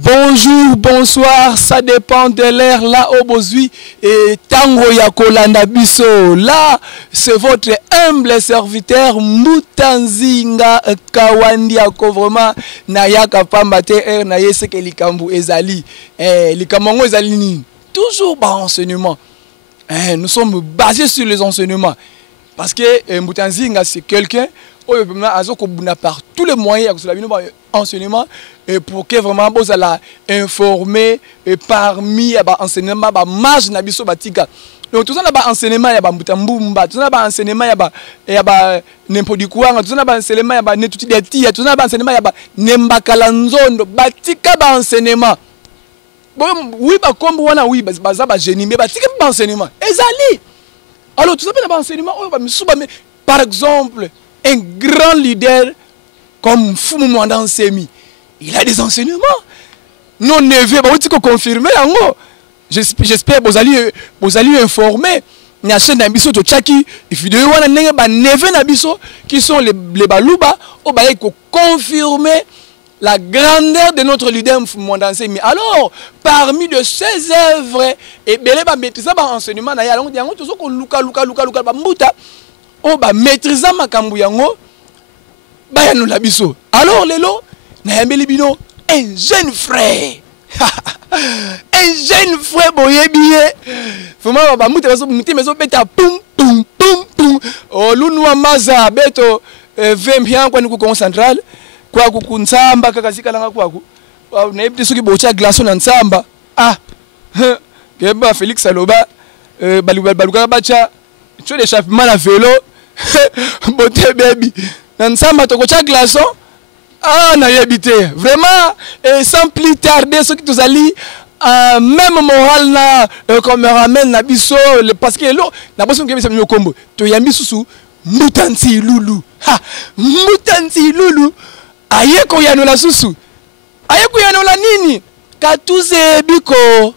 Bonjour, bonsoir, ça dépend de l'heure là au bozui et tango ya kolanda biso. Là, c'est votre humble serviteur Mutanzinga Kawandi Akovroma Nayaka Pambate na yeseke likambu ezali. Likamongo ezali ni toujours bas enseignement. Nous sommes basés sur les enseignements parce que Mutanzinga c'est quelqu'un par tous les moyens enseignement et pour que vraiment vous allez informer et parmi enseignement marge na biso batika. Donc tout ça là enseignement ya ba mbutambumba, tout ça là enseignement ya ba n'importe quoi, tout ça là enseignement ya ba netuti detia, tout ça là enseignement ya ba nembakala nzondo batika ba enseignement. Bon oui ba kombo wana oui baza ba génie mais batika ba enseignement. Ezali. Alors tout ça ba enseignement par exemple un grand leader comme Fumu Mwanda Nsemi, il a des enseignements. Non neveu, bah vous confirmer en gros. J'espère que vous allez informer. Il y a chaîne d'ambition de Tchaki, il faut de neveu d'ambition qui sont les balouba, au bail confirmer la grandeur de notre leader Fumu Mwanda Nsemi. Alors, parmi de ses œuvres et belé ba maîtriser ba enseignement na ya longo diango tout ko luka ba mbuta. Oh bah maîtriser makambu yango bah ya nous la biso. Alors lelo na yambeli bino un jeune frère. Un jeune frère boye biye. Fuma ba muté meso beta pum pum pum pum. Oh lunwa maza beto vembia kwa niku concentral kwa kunsamba kakasika langa kwaku. Na yebite soki bocha glaçon na nsamba. Ah. Keba Félix Aloba baluka bacha tu l'échappement à vélo. Beauté baby. Nansamba tokocha glaçon. Ah na yebité. Vraiment et sans plus tarder ce qui tous ali même moral na comme ramène na biso parce que lo na boso ngebe sa kombo. To yambi susu Mutanzi Lulu. Ha Mutanzi Lulu. Aye ko yanola susu. Aye ko yanola nini? Katuze biko.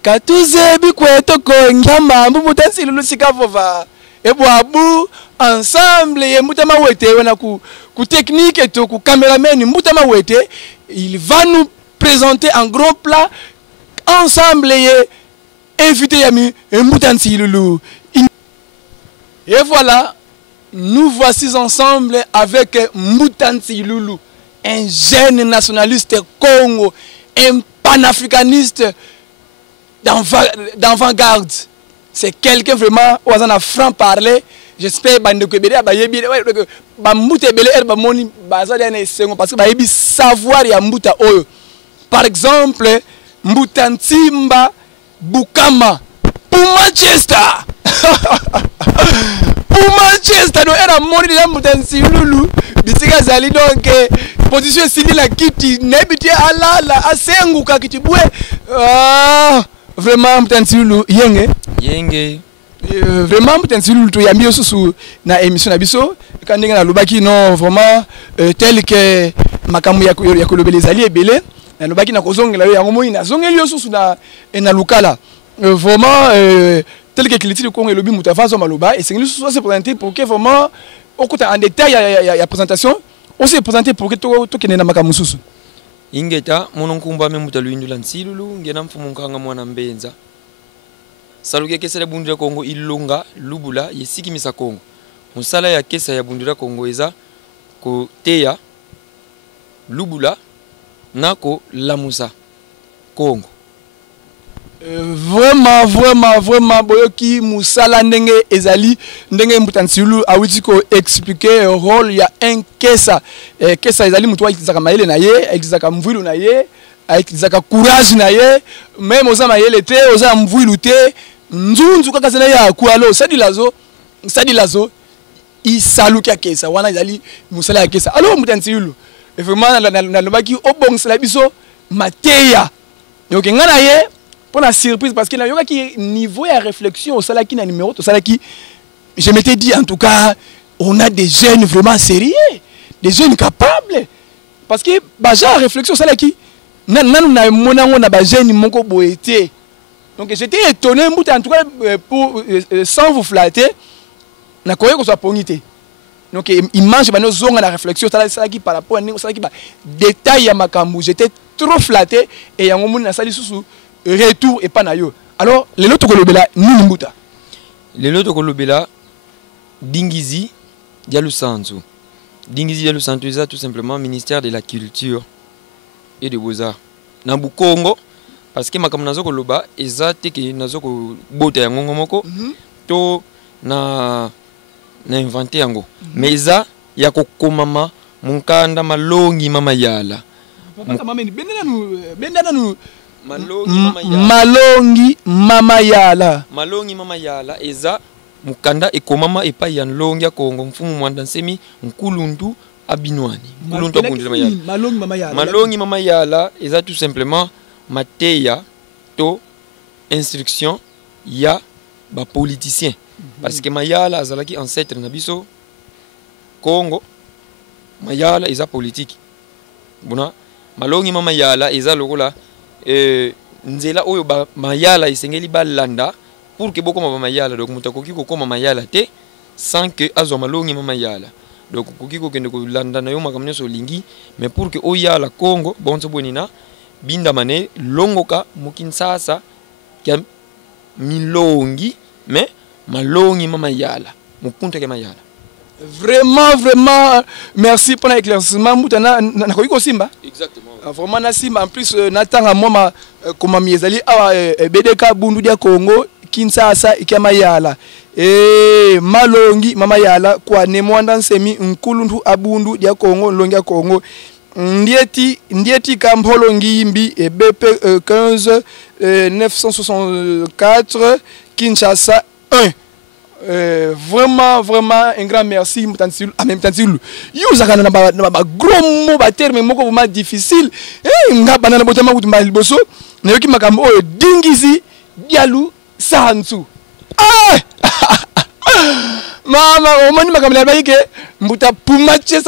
Katuze biko etoko ngamba Mutanzi Lulu sikavova. Et boabu ensemble et mutama wete wana ku technique et ku cameraman mutama wete il va nous présenter en gros plat ensemble et inviter Yami et Mutanzi Lulu. Et voilà, nous voici ensemble avec Mutanzi Lulu, un jeune nationaliste Congo, un panafricaniste d'avant-garde. C'est quelqu'un vraiment où on a franc parler. J'espère que savoir ya mbuta oyo. Par exemple, Mutanzimba Bukama pour Manchester. Pour Manchester, donc elle a moni de Mutanzi Lulu. Bisika zali donc position civile la kiti nebiti ala la asenguka kiti bwe. Vraiment Mutanzi Lulu yenge. Vraiment Mutanzi Lulu to yambi susu na émission na biso quand ndenge na lobaki non vraiment tel que makamu ya kolobela ezali ebele na lobaki na kozongela yango moi na zongeli susu na lukala vraiment tel que kiliti Congo elobi mutafazo maloba et c'est susu se présenter pour que vraiment au côté en détail ya présentation on s'est présenté pour que to kene na makamu susu ingeta mononkumba memutaluindu la nsilulu ngena mfumunkanga mwana mbenza saluke kesa ya bundira Kongo ilunga lubula yesikimisa Kongo musala ya kesa ya bundira Kongo eza ko teya lubula nako lamusa Kongo. Vraiment boyoki musala ndenge ezali ndenge Mutanzi Lulu awiti ko expliquer rôle ya un kesa kesa ezali mutu akizaka mayele na ye akizaka mvuilu na ye akizaka courage na ye même oza mayele te oza mvuilu te nzunzu kaka zela ya kualo sadi lazo isaluka kesa wana ezali musala ya kesa alors Mutanzi Lulu vraiment na lobaki obongela biso mateya donc ngana ye pour la surprise parce qu'il y a qui niveau de réflexion au salaki na numéro au salaki je m'étais dit en tout cas on a des jeunes vraiment sérieux des jeunes capables parce que baja réflexion au salaki nanu na monango na ba jeunes moko boete donc j'étais étonné en tout cas pour sans vous flatter na koyo ko soit pongité donc il mange ba no zonga na réflexion au salaki par rapport à salaki ba détail ya makambu j'étais trop flatté et yango moni na sali susu retour et pas na yo. Alors les loto kolobela nini mbuta. Les loto kolobela Dingizi Diallo Sanzu. Dingizi Diallo Sanzu c'est tout simplement ministère de la culture et des beaux-arts. Na Bukongo parce que makambo nazo koloba ezate ke nazo ko bota yango ngomoko to na inventé yango. Mais eza ya kokomama munkanda malongi mama yala. Malongi mama yala. Malongi mama yala eza mukanda ekomama epa ya nlongi ya Kongo mfumu mwanda nsemi nkulundu abinwani. Nkulundu abundu mama yala. Malongi mama yala. Malongi mama yala eza tout simplement mateya to instruction ya ba politicien. Parce que mayala azalaki ancêtre na biso Congo. Mayala eza politique. Buna malongi mama yala eza lokola nzela oyo ba mayala isengeli balanda pour que boko mama mayala donc mutakoki ko koma mayala te sans que azo malongi mama yala donc koki ko kende ko landa na yo makamne so lingi mais pour que oyala Congo bonso bonina binda mané longoka mukinsasa kya milongi mais malongi mama yala mupunta ke mayala. Vraiment, vraiment, merci pour l'éclaircissement. Exactement. Vraiment, Nassim, en plus, Nathan, moi, comme Miezali, BDK, Bundudia Congo, Kinshasa, Ikamayala. Et Malongi, Mamayala, quoi, Nemwandan Semi, Nkulundu, Abundu, Dia Congo, Longia Congo. Ndieti Kambolongi Imbi, et BP 15 964, Kinshasa 1. Vraiment, vraiment, un grand merci. En même temps, vous avez un gros mot, un terme vraiment difficile. Vous avez un terme difficile. Vous avez un terme Dingizi Diallo Sanzu. Maman, au moment où je suis dit que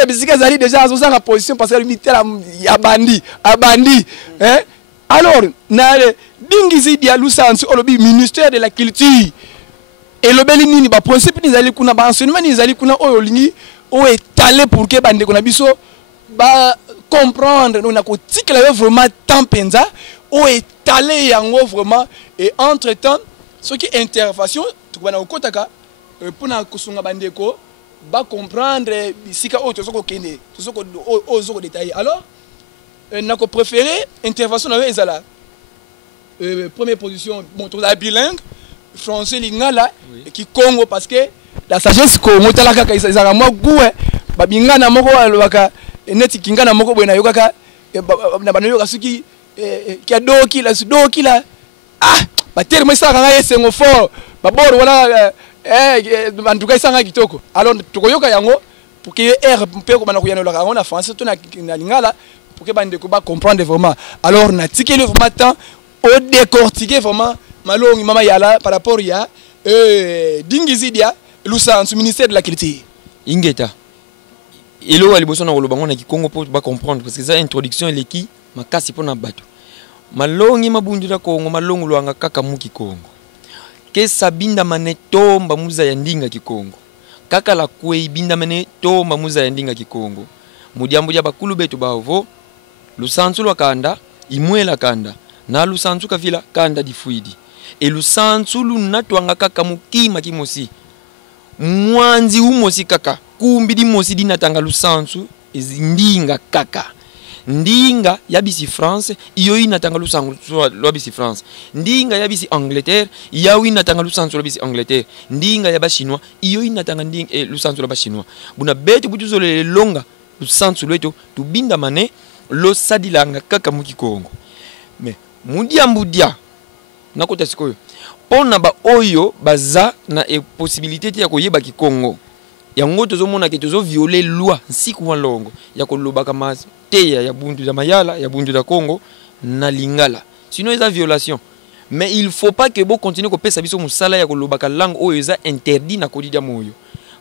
je suis déjà en position parce que je suis abandi. Alors, Dingizi Diallo Sanzu, le ministère de la Culture. Et le bel nini ba principe ni zali kuna ba enseignement ni zali kuna oyo lingi o étalé pour que bande kuna biso ba comprendre on a ko tikela vraiment temps penza o étalé yango vraiment et entre temps ce qui intervention to bana okotaka pour na kusunga bandeko ba comprendre bisika o to soko kende to soko o soko détailler alors na ko préférer intervention na ezala première position bon to la bilingue français lingala qui Congo parce que la sagesse Congo talaka kaisa moi goût babingana moko alobaka neti kingana moko bwena yokaka na banoyoka suki kia doki la sudoki la ba terme ça kanga yesengo fort baboro wala banduka isanga kitoko alors tukoyoka yango pour que air mpe ko bana kuyana loka on a français to na lingala pour que bande ko ba comprendre vraiment alors na tikeli vraiment temps au décortiquer vraiment malongi mama yala par rapport ya Dingizi Dia Lusanzu ministère de la culture. Ingeta. Elo ali boso na kolobango na Kikongo pour ba comprendre parce que ça introduction ele ki makasi pona bato. Malongi mabundira Kongo malongo lwanga kaka mu Kikongo. Ke sabinda mane tomba muza ya ndinga Kikongo. Kaka la kwei binda mane tomba muza ya ndinga Kikongo. Mudiambo ya bakulu betu baovo Lusanzu lwakanda imwela kanda na Lusanzu kavila kanda difuidi. Et le Sanzu lunatwanga kaka mukima kimosi mwanzi umosi kaka kumbidi mosi dinatanga Lusanzu ndinga kaka ndinga yabisi France iyo inatanga Lusanzu lwabisi France ndinga yabisi Angleterre iyo inatanga Lusanzu lwabisi Angleterre ndinga yaba chinois iyo inatanga ndinga Lusanzu lwaba chinois buna betu butuzole longa Lusanzu lweto tubinda mane lo sadilanga kaka mukikongo mais mudia nakota sikoyo pona ba oyo baza na possibilité ya koyeba Kikongo yango tozomona ke tozo violer loi nsiku wa longo ya kolobaka mateya ya bundu ya mayala ya bundu ya Congo na lingala sinon eza violation mais il faut pas que bo continue ko pesa biso musala ya kolobaka langue oyo eza interdit na kodida moyo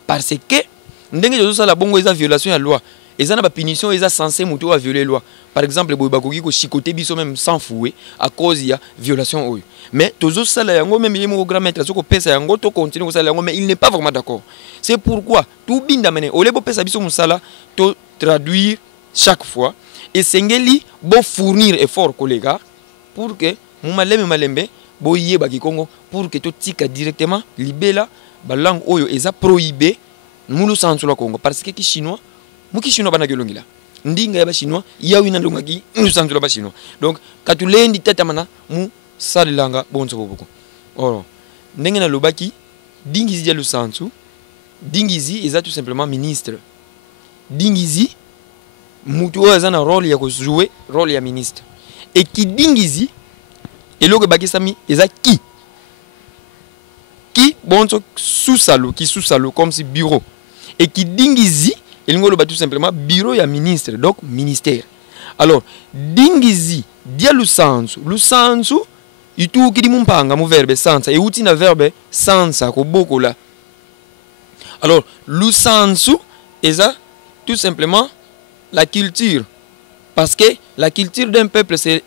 parce que ndenge tozo sala bongo eza violation ya loi eza na ba punition eza censé muto wa violer loi par exemple boy bakoki ko chicoter biso même sans fouet à cause ya violation oyo mais tozo sala yango même yemo grand maître soko pesa yango to continue ko sala yango mais il n'est pas vraiment d'accord c'est pourquoi tout binda mene olebo pesa biso musala to traduire chaque fois et sengeli bo fournir effort collègue pour que malembe bo yeba ki Congo pour que to tika directement libela ba langue oyo eza prohibé mulu sansu la Congo parce que ki chinois muki chinois bana gelongila ndinga ya ba chinois yawi na longa ki mulu sansu la ba chinois donc katulendi tata mana mu salilanga bonso boboko oro ndenge na lobaki dingizi dia lusansu dingizi eza tout simplement ministre dingizi mutu oyo aza na rôle ya jouer rôle ya ministre et qui dingizi eloko bakisami eza qui bonso sous-salo comme si bureau et qui dingizi elingolo ba tout simplement bureau ya ministre donc ministère alors dingizi dia lusansu itu kidi mumpanga mu verbe sansa et uti na verbe sansa ko bokola alors lusansu eza tout simplement la culture parce que la culture d'un peuple c'est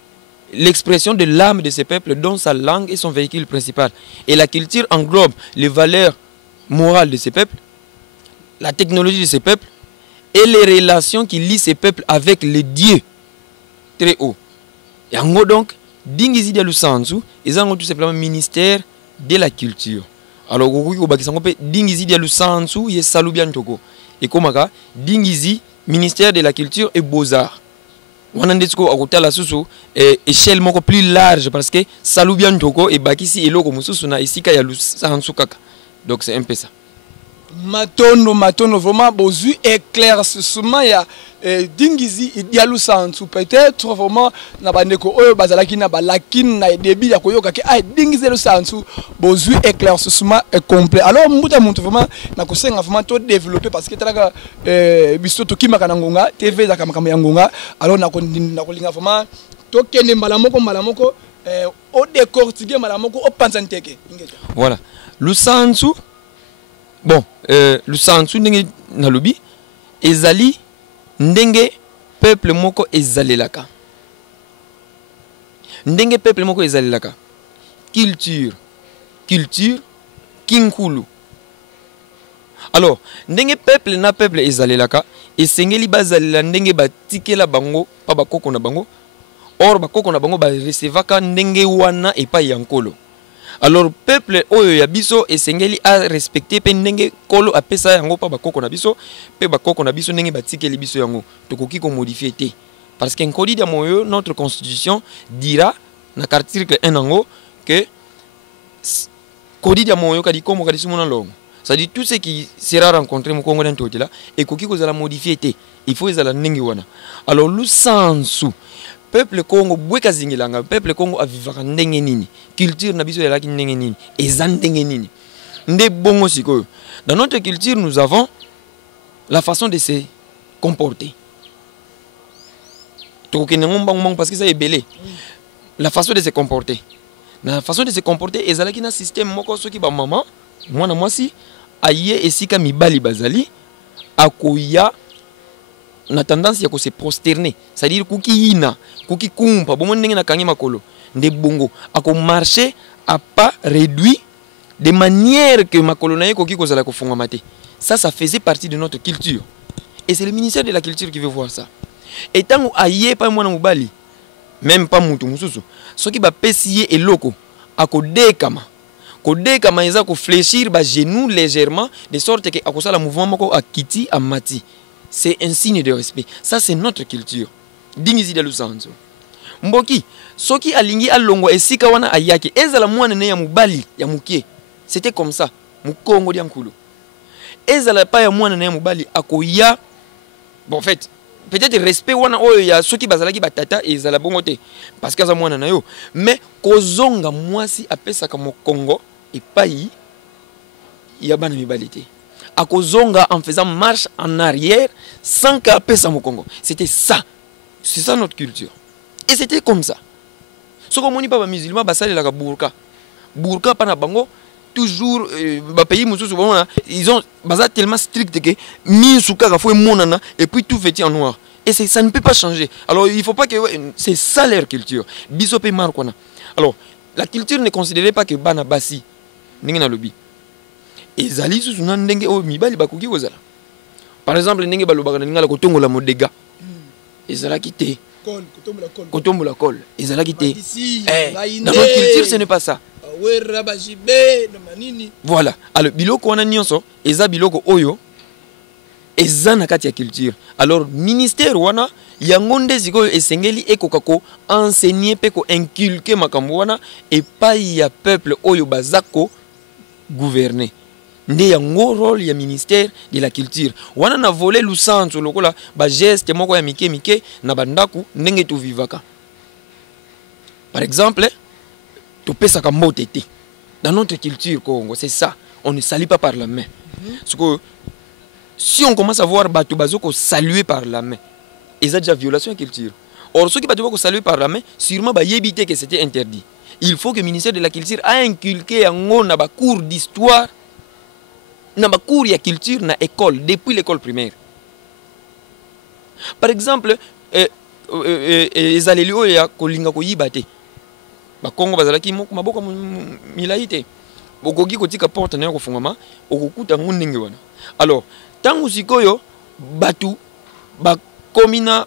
l'expression de l'âme de ce peuple dont sa langue est son véhicule principal. Et la culture englobe les valeurs morales de ce peuple, la technologie de ce peuple et les relations qui lient ce peuple avec les dieux très haut. Et en gros donc, Dingizi de Lusansu, ils ont tout simplement ministère de la culture. Alors, Dingizi de Lusansu, il y a Salubian Toko. Et comme ça, Dingizi, ministère de la culture et beaux-arts. On a dit que la sous échelle plus large parce que Salubian Toko et Bakisi et Loko Mususu na ici kaya Lusansu kaka. Donc c'est un peu ça. Matono vraiment besoin éclaircissement ya Dingizi ya Lusansu peut-être vraiment na bandeko oyo bazalaki na balakine na débit ya koyoka ke Dingizi Lusansu besoin éclaircissement complet. Alors mbuta muntu vraiment na kosenga vraiment to développer parce que talaka biso to kimaka na ngonga TV za kama ya ngonga alors na kolinga vraiment to kene malamoko au décortiquer malamoko au pansanteke. Voilà. Lusansu bon, le sansu ndenge nalobi ezali ndenge peuple moko ezalelaka. Ndenge peuple moko ezalelaka. Culture kinkulu. Alors, ndenge peuple na peuple ezalelaka esengeli bazalela ndenge batikela bango pa bakoko na bango. Or bakoko na bango ba recevaka ndenge wana epai ya nkolo. Alors peuple oyo ya biso esengeli a respecter pe ndenge kolo apesa yango pa bakoko na biso pe bakoko na biso ndenge batikeli biso yango tokoki ko modifier te parce que nkodi dia moyo notre constitution dira na article 1 yango que kodi dia moyo kadi komo kadi sumona longo ça dit tout ce qui sera rencontré mu Congo d'entoti là et koki ko zala modifier te il faut ezala ndenge wana alors lusansu peuple Congo bweka zingilanga peuple Congo avivaka ndenge nini culture na biso yalaki ndenge nini eza ndenge nini nde bongo sikoyo dans notre culture nous avons la façon de se comporter tokene ngomba parce que ça est belé la façon de se comporter na façon de se comporter ezalaki na système moko soki ba maman mwana mwasi aye esika mibali bazali akoya na tendance ya ko se prosterner c'est-à-dire kuki yina kuki kumpa bomo ndenge na kangi makolo nde bongo ako marcher à pas réduit de manière que makolo na yeko kiko zala ko funga mate ça faisait partie de notre culture et c'est le ministère de la culture qui veut voir ça et tango aye pa mwana mobali même pas mutu mususu soki ba pesiye eloko ako dekama eza ko fléchir ba genou légèrement de sorte que akosala mouvement moko akiti amati. C'est un signe de respect. Ça, c'est notre culture. Dingizi de Lusansu. Mboki, soki alingi alongo esika wana ayaki, ezala mwana ne ya mubali ya mukie. C'était comme ça. Mukongo dia nkulu. Ezala pa ya mwana ne ya mubali akoya. Bon, en fait, peut-être respect wana oyo ya soki bazalaki batata ezala bongo te. Parce que za mwana na yo. Mais kozonga mwasi apesa ka mokongo epai ya bana mibali te. À Kozonga en faisant marche en arrière sans caper sa Congo. C'était ça. C'est ça notre culture. Et c'était comme ça. Ce qu'on dit pas musulman, bah ça la burqa. Burqa pas na bango toujours pays ils ont bazar tellement strict que mi souka faut monana et puis tout vêtu en noir. Et ça ne peut pas changer. Alors il faut pas que c'est ça leur culture. Bisope markona. Alors la culture ne considérait pas que bana basi ningi na lobi. Ezali sous ndenge o mibali bakoki kozala par exemple ndenge balobaka ninga la kotongola modega ezalaki te kotombola col ezalaki te dans notre culture ce n'est pas ça. Voilà, alors biloko wana nyonso eza biloko oyo eza na kati ya culture. Alors ministère wana yango nde sikoyo esengeli ekoka ko enseigner pe ko inculquer makambo wana epai ya peuple oyo bazako gouverner. Nde yango rôle ya ministère de la culture. Wana na voler lusanzo lokola ba geste moko ya mike mike na bandaku ndenge tu vivaka. Par exemple, tu peux sa kambote te. Dans notre culture Congo, c'est ça. On ne salue pas par la main. Parce que si on commence à voir Batu Bazoko saluer par la main, ils ont déjà violation de culture. Or, ceux qui Batu Bazoko saluer par la main, sûrement bah éviter que c'était interdit. Il faut que le ministère de la culture a inculqué un cours d'histoire, un cours de culture dans l'école, depuis l'école primaire. Par exemple, les alléluos ya kolinga ko yibate. Ba Congo bazalaki maboko milaite. Bokoki kotika porte na ko fungama, okukuta ngundenge wana. Alors, tangu sikoyo batu ba komina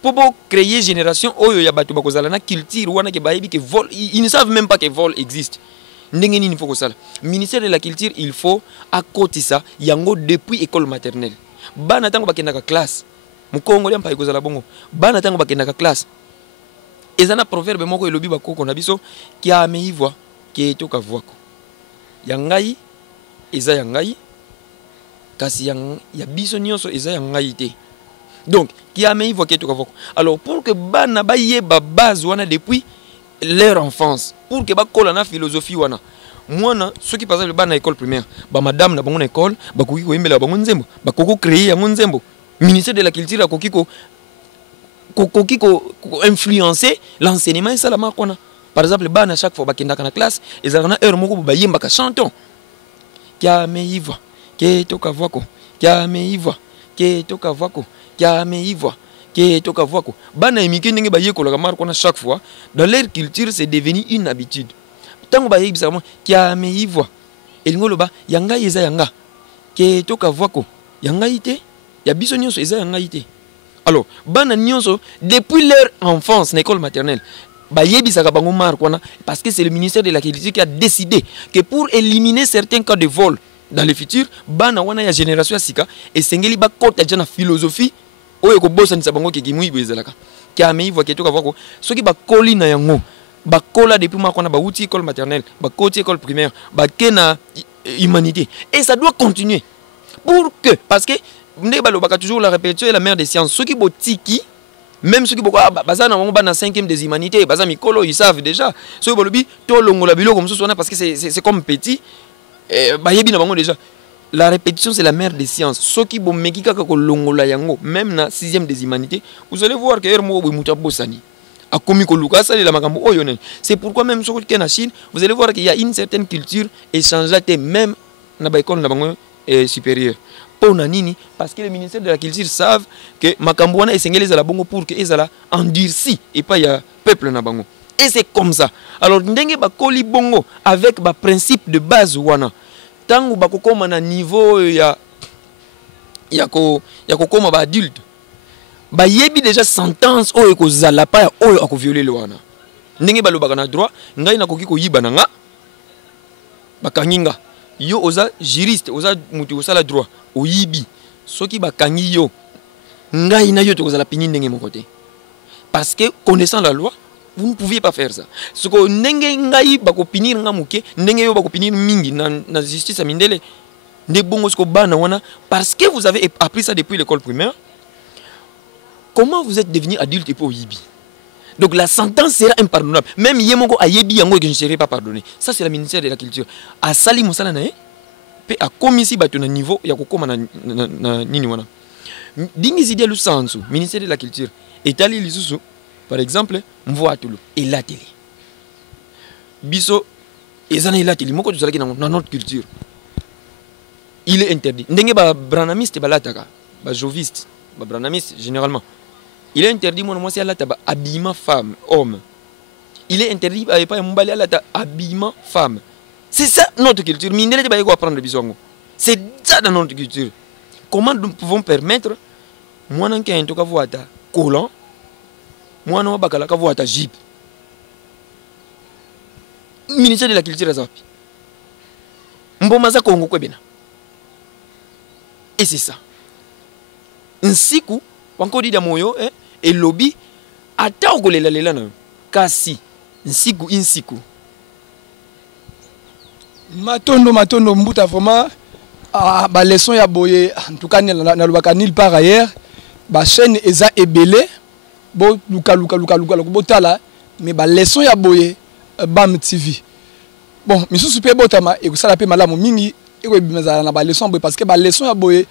pour créer génération oyo ya batu bakozala na culture wana ke bayebi ke vol, ils ne savent même pas que vol existe. Ndenge nini faut ko sala. Ministère de la culture, il faut akotisa yango depuis école maternelle. Bana tango bakenda ka classe. Mukongolais mpa ekozala bongo. Bana tango bakenda ka classe. Ezana proverbe moko elobi bakoko na biso ki ameivwa ki etoka vwako. Yangai eza yangai kasi ya biso nyonso eza yangai te. Donc ki ameivwa ki etoka vwako. Alors pour que bana bayeba base wana depuis leur enfance, pour que bakola na philosophie wana. Mwana soki par exemple bana école primaire, ba madame na bango na école, bakoki ko yembela bango nzembo, bakoko créer yango nzembo. Ministère de la culture akoki ko influencer l'enseignement et ça la marque. Par exemple, à chaque fois que dans la classe, ils ont heure moko ba yemba ka chanton. Kia meiva, ke toka vwako, kia meiva, ke toka vwako, kia meiva, ke toka vwako. Bana imiki ndenge ba yekola ka marque chaque fois. Dans leur culture, c'est devenu une habitude. Tango ba yebisa mo kia meiva. Elingolo ba yanga yeza yanga. Ke toka vwako, yanga ite, ya biso nyonso eza yanga ite. Alors, bana nyonso depuis leur enfance, l'école maternelle, parce que c'est le ministère de la culture qui a décidé que pour éliminer certains cas de vol dans le futur, bana wana ya génération sika et sengeli ba kota jana philosophie oyo ko bossa ni sabango ke kimui bezalaka. Ki amei voa ke to ka vako soki ba koli na yango ba kola depuis makona ba outil école maternelle, ba koti école primaire, ba kena humanité et ça doit continuer pour que parce que toujours la répétition est la mère des sciences. Ceux qui botiki, même ceux qui botiki, baza na wango ba na 5e des humanités, baza mikolo ils savent déjà. Ceux qui bolobi to longola bilo comme ça parce que c'est comme petit. Ba yebi na bango déjà. La répétition c'est la mère des sciences. Ceux qui bo mekika ka ko longola yango, même na 6e des humanités, vous allez voir que hermo bo muta bosani. Akomi ko luka ça la makambo oyo nen. C'est pourquoi même ceux qui na Chine, vous allez voir qu'il y a une certaine culture échangeate même na ba école na bango supérieure. Parce que les ministères de la culture savent que Makambouana et Sengeli la bongo pour que ezala endurci et pas ya peuple na bango. Et c'est comme ça. Alors ndenge ba koli bongo avec ba principe de base wana. Tangu ba kokoma na niveau ya ko koma ba adulte. Ba yebi déjà sentence oyo ko zala pa oyo ako violer le wana. Ndenge ba lobaka na droit, ngai na koki ko yiba na nga. Ba kanginga. Yo oza juriste, oza mutu osala droit. Oyibi soki bakangi yo ngai na yo to kozala pini ndenge moko te parce que connaissant la loi vous ne pouviez pas faire ça ce que ndenge ngai bako pinir nga muke ndenge yo bako pinir mingi na justice a mindele nde bongo sko bana wana parce que vous avez appris ça depuis l'école primaire. Comment vous êtes devenu adulte et pas oyibi? Donc la sentence sera impardonnable. Même yemoko ayebi yango que je ne serai pas pardonné. Ça c'est le ministère de la culture. A sali musala nae pe a komisi bato na niveau ya kokoma na nini wana. Dingi zidia lusansu ministère de la culture etali lisusu par exemple mvoa tulu elateli. Biso ezana elateli moko tozalaki na notre culture. Il est interdit. Ndenge ba branamiste balataka, ba joviste, ba branamiste généralement. Il est interdit moi c'est alata ba habillement femme, homme. Il est interdit pas mbali alata habillement femme. C'est ça notre culture. C'est ça dans notre culture. Comment nous pouvons permettre moi en tout cas voir collant mwana wa bakala ka voata jeep ministère de la culture zapi mboma za Congo kwebena. Et c'est ça nsiku wankodi da moyo et lobby ata okolela lela na kasi nsiku matondo mbuta vraiment ba leçon ya boye en tout cas na lobaka nil par ailleurs ba chaîne eza ebele bo luka botala mais ba leçon ya boye BAM TV bon misusu pe botama e kusala pe malamu mingi e ko bimazala na ba leçon boye parce que ba leçon ya boye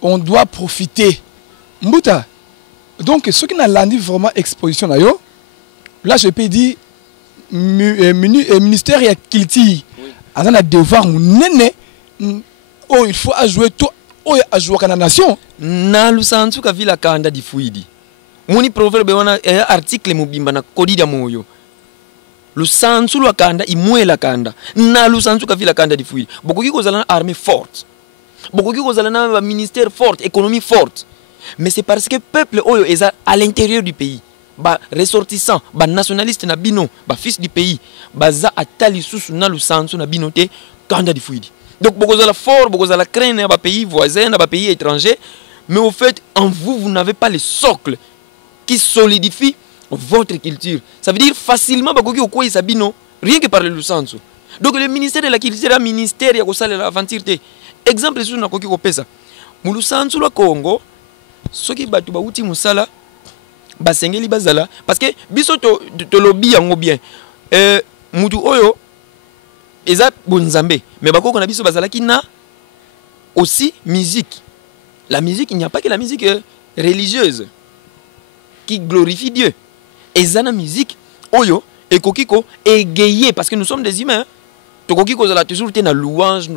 on doit profiter mbuta. Donc ce qui n'a landi vraiment exposition na yo là je peux dire ministère ya culture azana devoir munene oh il faut jouer tout oh à jouer kana nation na lusanzu ka vila kanda difuidi muni proverbe wana article mubimba na kodi ya moyo lusanzu lwa kanda imwela kanda na lusanzu ka vila kanda difuidi bokoki kozala na armée forte bokoki kozala na ministère forte économie forte mais c'est parce que peuple oyo eza à l'intérieur du pays ba ressortissant ba nationaliste na bino ba fils du pays baza atali susu na lusanzu na bino te kanda difuidi. Donc beaucoup de la fort, beaucoup de la crainte dans les pays voisins, dans les pays étrangers, mais au fait en vous vous n'avez pas le socle qui solidifie votre culture. Ça veut dire facilement beaucoup au quoi sabino rien que par le lusanzu. Donc le ministère de la culture est un ministère qui a la aventure. Exemple sur na koki ko pesa. Mu lusanzu la Congo, soki batu ba uti musala ba sengeli bazala parce que biso to lobby yango bien. Mutu oyo eza bonzambe mais bako na biso bazalaki na aussi musique. La musique, il n'y a pas que la musique religieuse qui glorifie Dieu. Eza na musique oyo ekokiko égayé parce que nous sommes des humains. Tokokiko za la toujours te na louange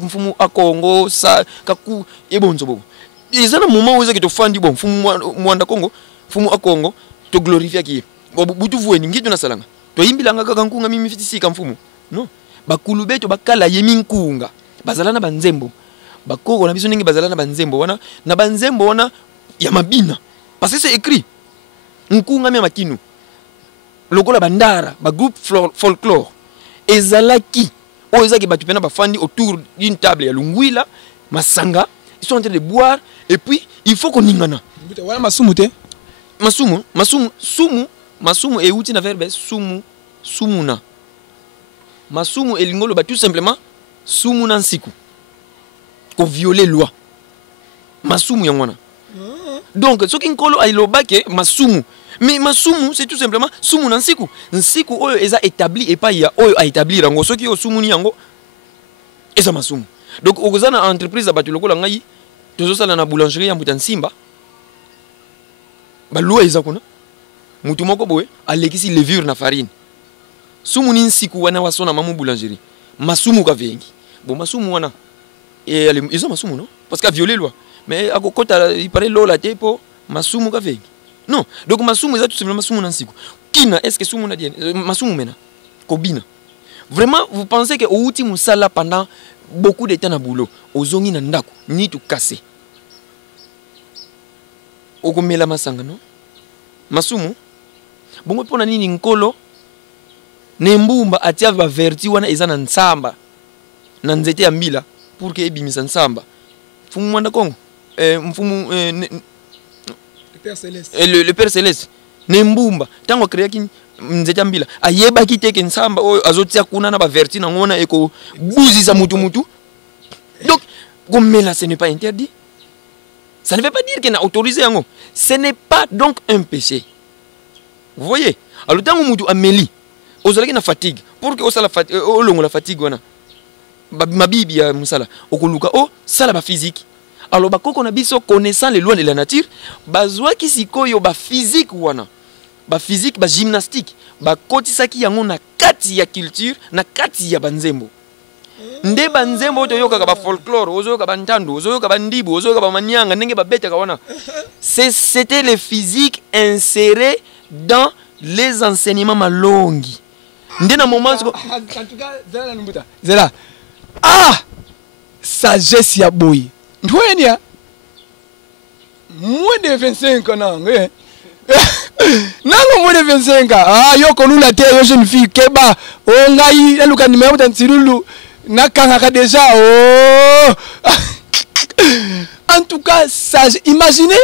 mfumu a Congo sa kaku e bonzo bo. Eza na moment où eza ki to fandi bon mfumu mwanda Congo, mfumu a Congo to glorifie ki. Butu vueni ngitu na salanga. To imbilanga kaka nkunga mimi fitisika mfumu. Non. Bakulube to bakala yemi nkunga bazala na banzembo bakoko na biso ningi bazala na banzembo wana na banzembo wana ya mabina parce que c'est écrit nkunga mi makinu lokola bandara ba groupe folklore ezalaki o ezaki batu pena bafandi autour d'une table ya lungwila masanga ils sont en train de boire et puis il faut qu'on ningana wana masumu te masumu e uti na verbe sumuna masumu elingolo ba tout simplement sumu na nsiku ko violer loi masumu yangwana. Donc ce qui nkolo ailobake masumu mais masumu c'est tout simplement sumu na nsiku oyo eza établi et pas ya oyo a établir ngo soki o sumu ni yango eza masumu. Donc okozana entreprise ba tulokola ngai tozo sala na boulangerie ya Mbuta Nsimba ba loi eza kuna mutu moko boye alekisi levure na farine sumu ni nsiku wana wasona mamu boulangerie masumu ka vengi bon masumu wana et ils ont masumu non parce qu'a violé loi mais à kokota il paraît lola tepo masumu ka vengi non donc masumu eza tout simplement masumu na nsiku kina est-ce que sumu na bien masumu mena kobina vraiment vous pensez que outi musala pendant beaucoup de temps na boulot ozongi na ndako ni tout casser okomela masanga non masumu bongo pona nini nkolo nembumba atia ba verti wana eza na nsamba na nzete ya mbila pour que ebimisa nsamba mfumu mwanda Kongo mfumu le père céleste nembumba tango créer ki nzete ya mbila ayeba ki teke nsamba oyo azotia kuna na ba verti na ngona eko buzisa mutu donc gomela ce n'est pas interdit, ça ne veut pas dire qu'il a autorisé yango, ce n'est pas donc un péché. Vous voyez, alors tant que mutu ameli ozalaki na fatigue pour que osala fatigue olongo la fatigue wana mabibi ya musala okoluka o sala ba physique. Alors bakoko na biso connaissant les lois de la nature bazwa ki sikoyo ba physique wana ba physique ba gymnastique ba kotisaki yango na kati ya culture na kati ya banzembo nde banzembo to yoka ba folklore ozoyoka ba ntando ozoyoka ba ndibu ozoyoka ba manyanga ndenge ba beta ka wana c'était les physiques insérés dans les enseignements malongi. Ndena moment en tout cas Zela sagesse ya boy ndwenia moins de 25 ans Nango mo de 25 ans. Ah yo kolula te yo jeune fille keba. O ngai eluka numéro tantilulu. Nakanga déjà oh. En tout cas, ça imaginez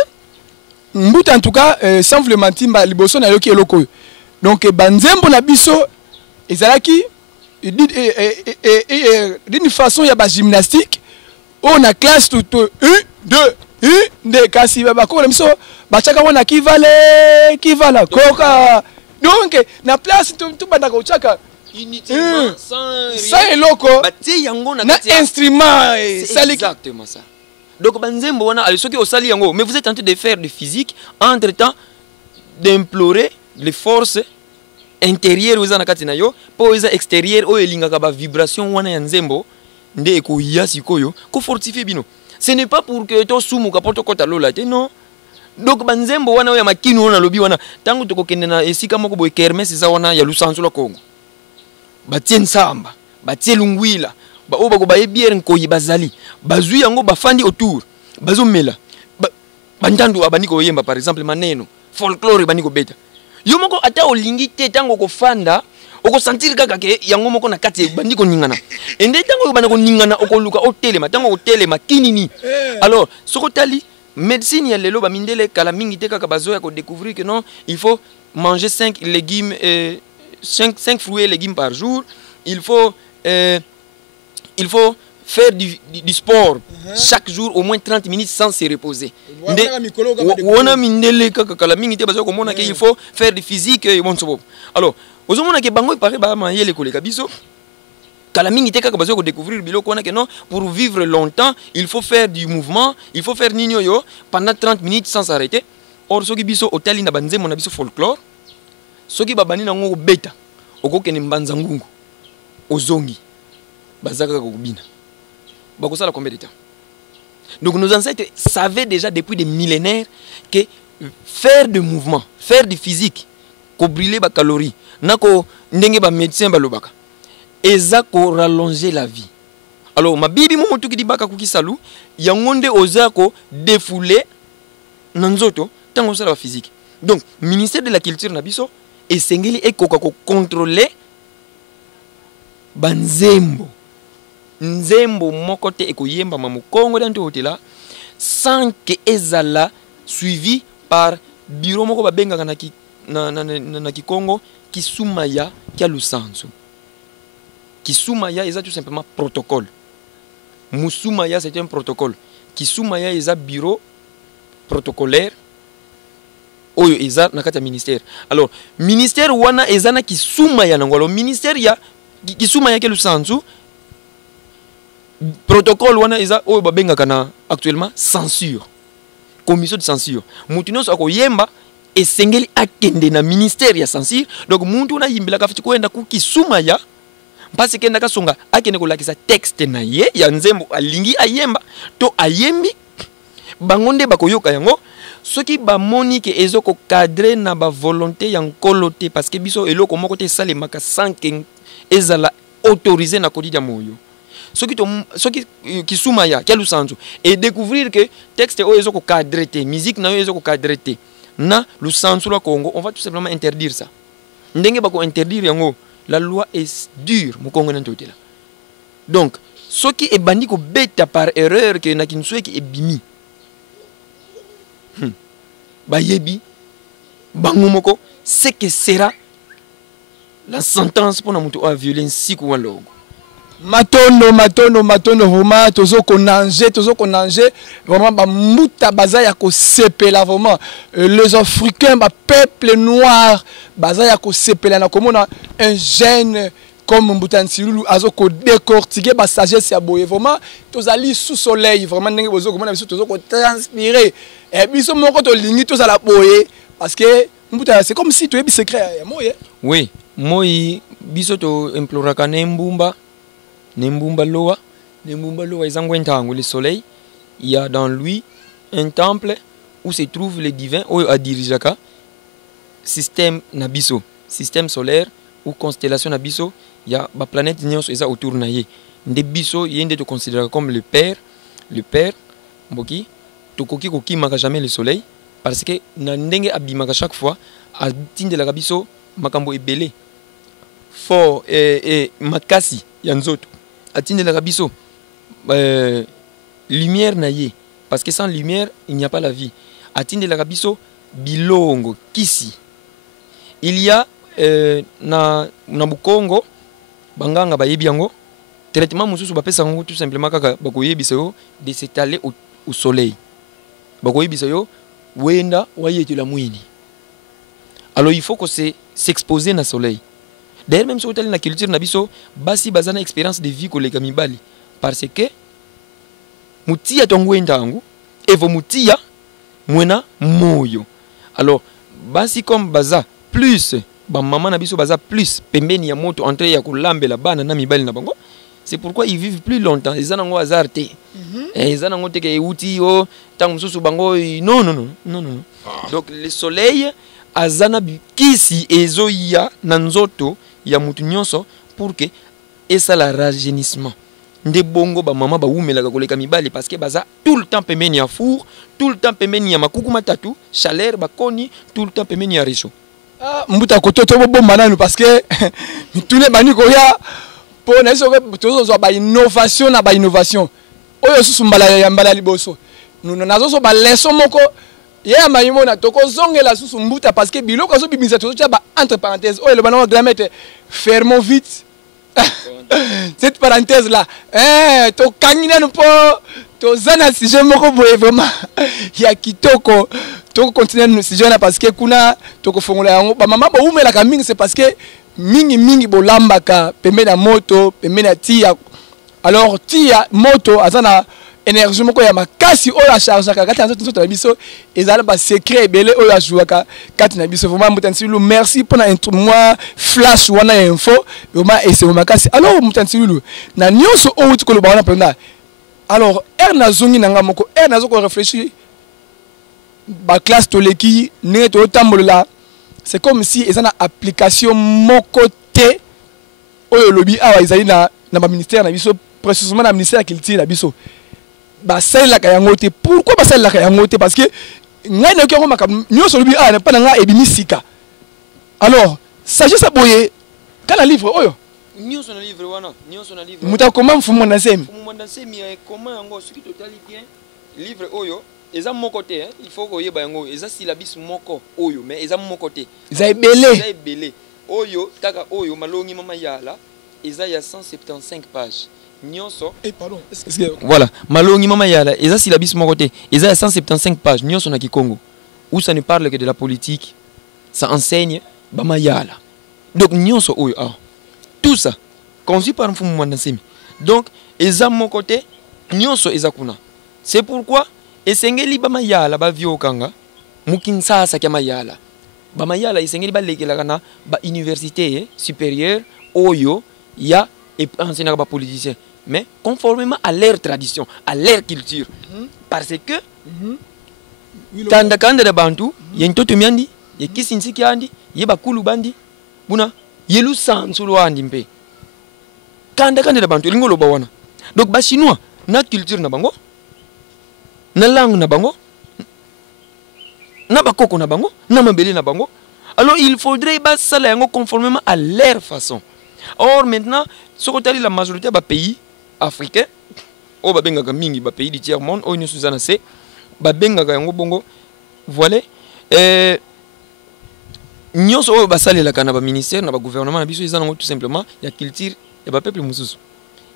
Mbuta en tout cas sans vous le mentir ba liboso na yo ki eloko. Donc banzembo na biso ezalaki d'une façon il y a ba gymnastique on a classe tout 1 2 1 kasi ba ko le miso ba chaka wana ki vala koka donc na place tout banda ko chaka inutilement sans eloko bati yango na instrument c'est exactement ça. Donc banzembo wana ali soki osali yango mais vous êtes en train de faire du physique entre temps d'implorer les forces intérieures aux anakati na yo po eza extérieure o elingaka ba vibration wana ya nzembo nde eko ya sikoyo ko fortifier bino. Ce n'est pas pour que to sumu ka poto kota lola te non. Donc banzembo wana ya makino wana lobi wana tangu to kokende na esika moko boy kermesse za wana ya lusanzo la Congo. Batie nsamba, batie lungwila, ba oba ko ba ebiere nkoyi bazali, bazui yango bafandi autour, bazomela. Bantandu abaniko yemba par exemple maneno, folklore baniko beta. Yo moko ata olingi te tango ko fanda, oko sentir kaka ke yango moko na kati bandiko ningana. Ende tango banako ningana oko luka o telema, tango o telema kinini. Alors, soko tali médecine ya lelo ba mindele kala mingi te kaka bazoya ko découvrir que non, il faut manger 5 légumes 5 fruits et légumes par jour. Il faut faire du sport chaque jour au moins 30 minutes sans se reposer. Il faut faire du physique. Alors, pour vivre longtemps, il faut faire du mouvement, il faut faire nignoyo pendant 30 minutes sans s'arrêter. Or, ce qui est hôtel na banze mon abiso folklore. Soki babani na ngo beta okokene mbanza ngungu ozongi bazaka kokubina bakosala combien de temps. Donc nos ancêtres savaient déjà depuis des millénaires que faire du mouvement, faire du physique, ko brûler ba calories nako ndenge ba médecin balobaka eza ko rallonger la vie. Alors ma bibi mo mutu ki di baka kukisalu yangonde ozako défouler nanzoto tango sala physique. Donc ministère de la culture na biso et sengeli e koka ko contrôler banzembo nzembo moko te ekoyemba mamu Kongo dans hôtel sans que ezala suivi par bureau moko babenga na Kongo Kisumaya kia lusanzo. Kisumaya est tout simplement protocole. Musumaya c'est un protocole. Kisumaya est un bureau protocolaire. Oyo eza na kati ministère. Alors ministère wana ezana kisumaya nangolo ministère ya kisumaya ke lusanzu protocole wana eza oyo babenga kana actuellement censure. Commission de censure. Mutu nyonso akoyemba esengeli akende na ministère ya censure. Donc muntu na yimbela kafiti kwenda ku kisumaya parce que ndaka songa akende kolakisa texte na ye ya nzembo alingi ayemba to ayembi bangonde bakoyoka yango. Ce qui ba monique ezoko cadré na ba volonté ya nkolote parce que biso eloko moko te sale maka sans que ezala autorisé na kodida moyo. Ce qui kisumaya kelu sanzo et découvrir que texte o ezoko cadré te musique na yo ezoko cadré te na lusanzo la Congo, on va tout simplement interdire ça. Ndenge bako interdire yango, la loi est dure mu Congo na totela. Donc ce qui est bandi ko beta par erreur que na kinswe qui est bimi bayebi bangumoko ce que sera la sentence pour namuto a violence siku walogo matondo vraiment tozo konange vraiment ba muta bazaya ko sepela vraiment les africains ba peuple noir bazaya ko sepela na komona un jeune comme Mbutansilulu azoko décortiquer ba sagesse ya boye vraiment tozali sous soleil vraiment ndenge bozo komona biso tozoko transpirer et biso moko to lingi tozala boye parce que Mbuta c'est comme si tu es secret ya moye. Oui, moi biso to imploraka nembumba loa ezangwentango le soleil, il y a dans lui un temple où se trouve le divin ou a dirijaka système nabiso, système solaire ou constellation nabiso. Il y a la planète nyonso eza autour na ye. Nde biso yende te considérer comme le père, mboki, tokoki kokimaka jamais le soleil parce que na ndenge abimaka chaque fois atindelaka biso makambo ebele fort makasi ya nzoto atindelaka biso lumière na ye parce que sans lumière il n'y a pas la vie atindelaka biso bilongo kisi il y a na bukongo banganga bayebi yango traitement mususu bapesa yango tout simplement kaka bakoyebisa yo de s'étaler au soleil bakoyebisa yo wenda wayetela mwini. Alors il faut que s'exposer na soleil. D'ailleurs même si on est dans la culture na biso basi bazana expérience de vie koleka mibali parce que mutia tongwenda yango evo mutia mwena moyo. Alors basi comme baza plus ba maman na biso baza plus pembeni ya moto entre ya kolambela bana na mibali na bango. C'est pourquoi ils vivent plus longtemps. Ils ont un hasard. Ils ont un outil. Non. Donc le soleil azana kisi ezoya nanzoto ya mutu nyonso pour que et ça la rajeunissement. Nde bongo ba mama ba umela ka koleka mibali parce que baza tout le temps pembeni ya four, tout le temps pembeni ya makuku matatu, chaleur bakoni, tout le temps pembeni ya réchaud. Ah mbuta kototo bo mananu parce que tous les bani koya pour na so que ba innovation na ba innovation. Oyo susu mbala liboso. Nous nazo so ba leçon moko ya mayimo na toko zongela susu mbuta parce que biloko so bibisa to ba entre parenthèses. Oyo le bana grammaire fermons vite. Cette parenthèse là to kangina no po to zana sujet moko boye vraiment ya kitoko to continuer no sujet na parce que kuna to ko fongola yango ba mama ba umela ka mingi c'est parce que mingi bolambaka pembe na moto pembe na tia alors tia moto azana énergie moko ya makasi oyo a charge ka kati nzoto na biso ezala ba secret ebele oyo a jouaka kati na biso vraiment Mutansilulu merci pour moi flash wana info vraiment et c'est makasi alors Mutansilulu na nyonso oyo tukolo ba wana penda alors na zongi nanga moko nazo ko réfléchir ba classe toleki ne to tambola. C'est comme si ils ont une application mon côté oyo lobby awa izali na ba ministère na biso précisément na ministère culture na biso ba sel la kayangote. Pourquoi ba sel la kayangote? Parce que ngai na ko maka nyoso lobby awa na pa nga ebimi sika. Alors sagesse ça boye kana livre oyo nyoso na livre wana nyoso na livre muta comment fumo na semi comment yango ce qui total bien livre oyo eza mon côté il faut que yeba yango eza syllabus moko oyo mais eza mon côté eza ebele oyo taka oyo malongi mama yala eza ya 175 pages nyonso pardon voilà malongi mama yala eza syllabus mon côté eza ya 175 pages nyonso na Kikongo où ça ne parle que de la politique ça enseigne bama yala donc nyonso oyo tout ça conçu par Mfumu Mwandansemi donc eza mon côté nyonso eza kuna c'est pourquoi esengeli bamayala bavyokanga mukinsasa kya mayala bamayala esengeli balekelaka na ba université supérieure oyo ya enseignaka ba politicien mais conformément à leur tradition à leur culture parce que kanda de bantu yentoto miandi ye kisinsiki andi ye bakulu bandi buna yelu sansulu andi mpe kanda de bantu lingolo bawana donc ba chinois na culture na bango na langue na bango na bakoko na bango na mabele na bango alors il faudrait bas sala yango conformément à leur façon. Or maintenant ce que la majorité des pays africains o ba benga mingi ba pays du tiers monde o nyosu zana se ba benga yango bongo voilà nyoso o ba sala la kana ba ministère na ba gouvernement na biso ezana tout simplement ya culture ya ba peuple mususu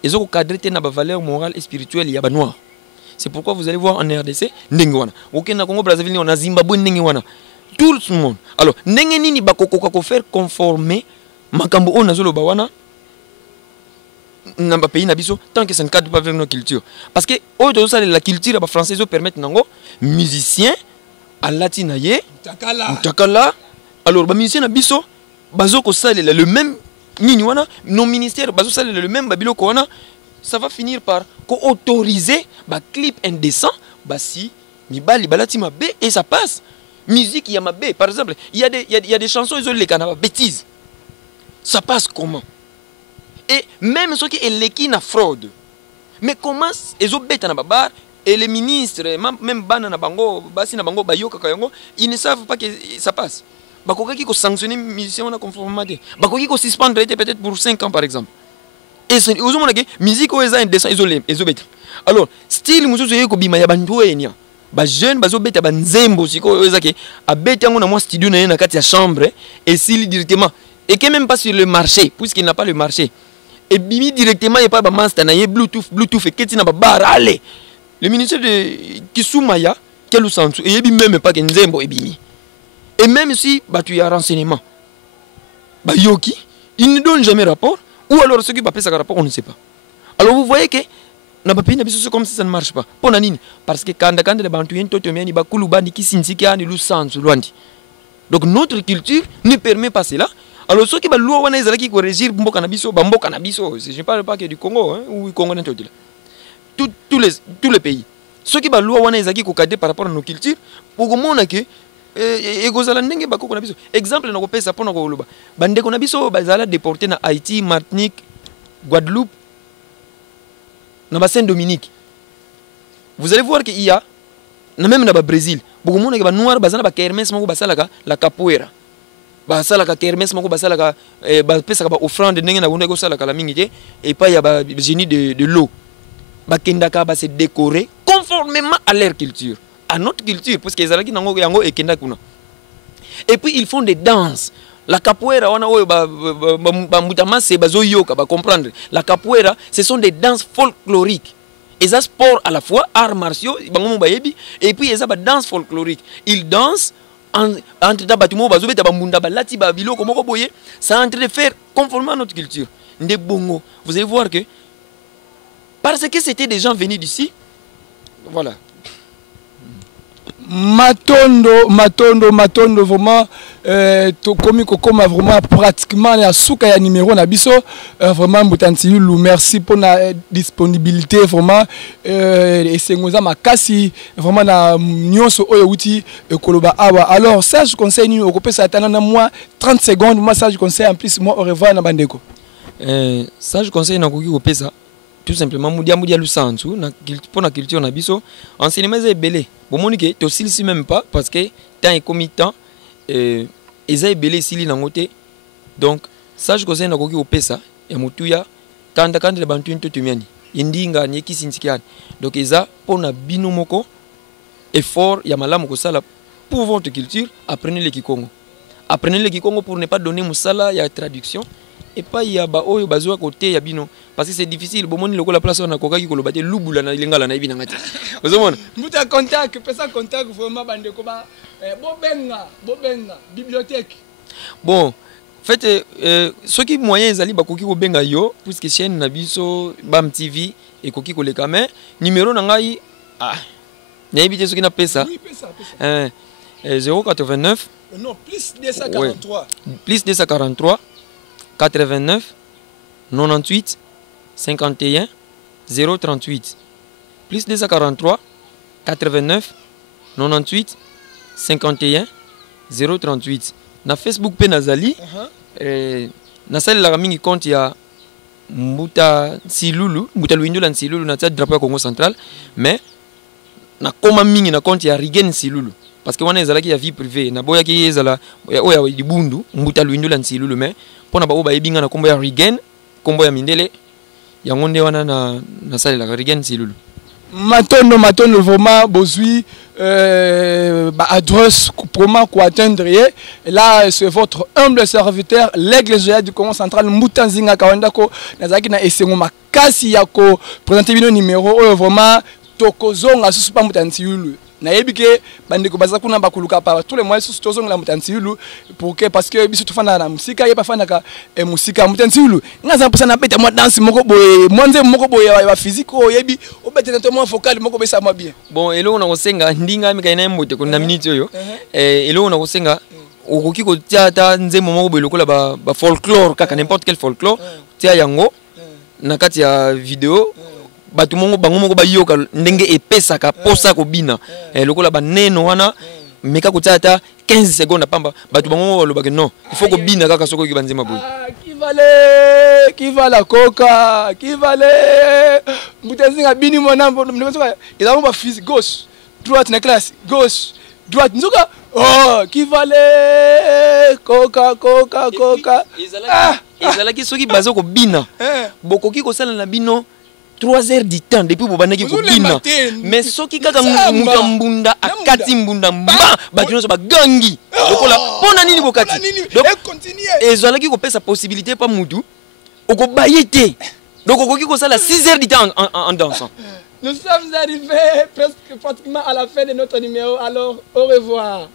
ezo ko cadrer na ba valeur morale et spirituelle ya ba noir. C'est pourquoi vous allez voir en RDC, Ndengwana. Au Congo Brazzaville, on a Zimbabwe, Ndengwana. Tout le monde. Alors, Ndengenini bakoko faire conformer makambo on azolo bawana dans pays nabiso tant que ça ne cadre pas avec nos cultures. Parce que la culture française permet nango musiciens à latinaye, mutakala. Alors, ba musiciens nabiso bazoko salela le même nini wana, nos ministères bazo salela le même babilo ko wana. Ça va finir par autoriser ba clip indécent ba si mibali balati mabe et ça passe musique ya mabe par exemple il y a des chansons ils ont les canaba bêtises ça passe comment et même ceux qui est leki na fraude mais comment ils ont bêta na babar Et les ministres, même bana na bango, basi na bango bayoka kayango, ils ne savent pas que ça passe. Bakoka qui sanctionner musicien na conformité. Bakoki ko suspendre peut-être pour 5 ans par exemple. Et c'est aux hommes que musique oza indécent isolé ezobeta. Alors, style mususu yeko bima ya bantu enya. Ba jeune bazobeta ba nzembo siko oza ke abeta ngo na moi studio na kati ya chambre et s'il directement et que même pas sur le marché puisqu'il n'a pas le marché. Et bimi directement et pas ba master na Bluetooth et ketina ba barale. Le ministère de Kisumaya quel sensu et bimi même pas que nzembo et bimi. Et même si bah tu as renseignement. Bah yoki, il ne donne jamais rapport ou alors ceux qui pas ça rapport on ne sait pas. Alors vous voyez que na ba pina biso comme si ça ne marche pas. Pour nini parce que quand les bantu yen toto miani ba kulubani kisinziki ani lu sensu londi. Donc notre culture ne permet pas cela. Alors ceux qui ba loi wana ezala ki ko régir mboka na biso, ba mboka na biso, je ne parle pas que du Congo hein ou du Congo n'importe là. Tous les pays. Ceux qui ba loi wana ezala ki ko cadrer par rapport à nos cultures pour comment que exemple na kopesa pona ko loba bandeko na biso bazala déporté na Haïti, Martinique, Guadeloupe na Saint-Dominique. Vous allez voir qu'il y a même na Brésil beaucoup monde que ba noir bazana ba kermesse moko basalaka la capoeira basalaka kermesse moko basalaka ba pesa ba offrande ndenge na bonde ko salaka la mingi et pas il y a ba génie de l'eau ba kendaka ba se décorer conformément à leur culture. À notre culture, parce que les nango yango et kenda kuna. Et puis ils font des danses. La capoeira, on a comprendre. La capoeira, ce sont des danses folkloriques. Et ça sport à la fois arts martiaux, et puis ils ont des danses folkloriques. Ils dansent entre tabatimo bazobeta bambunda balati babilo comme boye, ça est en train de faire conformément à notre culture. Nde bongo. Vous allez voir que parce que c'était des gens venus d'ici, voilà. Matondo vraiment tokomi kokoma vraiment pratiquement ya suka ya numéro na biso vraiment Mbutansilulu merci pour la disponibilité vraiment et sengoza makasi vraiment na nyonso oyo uti koloba awa. Alors ça je conseille ni okopesa tana na moi 30 secondes moi ça je conseille en plus moi au revoir na bandeko. Ça je conseille na koki kopesa tout simplement mudia lusanzu na pour la culture na biso enseignement est belé bon monique to silsi même pas parce que temps et comitant eza belé sili na ngote donc ça je conseille na koki opesa ya mutuya kanda le bantu nto tumiani indinga nyeki sintikiani donc eza pona bino moko effort ya malamu ko sala pour votre culture apprenez le kikongo pour ne pas donner musala ya traduction et pas il y a ba oyo bazwa côté ya bino parce que c'est difficile bomoni lokola place on a kokaki ko lobate lubula na lingala na ibina ngati ozomona muta contact pesa contact vraiment bande ko ba bobenga bibliothèque bon fait ceux qui moyens ezali ba koki ko benga yo puisque chaîne na biso Bam TV et koki ko leka mais numéro na ngai na ibite ceux qui na pesa oui pesa 089 non plus 243 plus 243 89 98 51 038 plus 243 89 98 51 038 na Facebook pe nazali na sala la mingi compte ya Mbutansilulu na drapeau ya Congo Central mais na koma mingi na compte ya Rigen Silulu parce que wana ezalaki ya vie privée na boya ki ezala oya dibundu Mbutansilulu mais pona ba oba ebinga na kombo ya Rigen kombo ya mindele yango nde wana na sala la Rigen Silulu matondo vraiment bozui adresse comment quoi atteindre et là c'est votre humble serviteur l'aigle géant du Congo Central Mbutanzinga Kawandako nazaki na esengo makasi ya ko présenter bino numéro oyo vraiment tokozonga susu pa Mbutansilulu na yebike bandeko baza kuna bakuluka pa tous les mois susu tozonga la Mbutansilulu pour que parce que biso tofana na musika yeba fana ka musika Mbutansilulu ngaza pesa na beta moi danse moko boye mwanze moko boye ya physique oyebi obeta na to moi vocal moko besa moi bien bon elo na kosenga ndinga mika ina mbote ko na minute oyo elo na kosenga okoki ko tiata nzemo moko boye lokola ba folklore kaka n'importe quel folklore tia yango na kati ya vidéo batu mongo bango moko bayoka ndenge epesa ka posa ko bina lokola ba neno wana meka kotata 15 secondes pamba batu bango lobaka non il faut ko bina kaka soko ki banzema boy qui va la coca qui va le mutenzinga bini mona mnesoka ila mba physique gauche droite na classe gauche droite nzoka oh qui va le coca ezala ki soki bazo ko bina bokoki ko sala na bino 3 heures du temps depuis bobanaki ko bina mais soki kaka mutambunda akati mbunda mba batino so bagangi lokola pona nini bokati donc ezalaki ko pesa possibilité pa mutu oko bayete donc okoki ko sala 6 heures du temps en dansant. Nous sommes arrivés presque pratiquement à la fin de notre numéro, alors au revoir.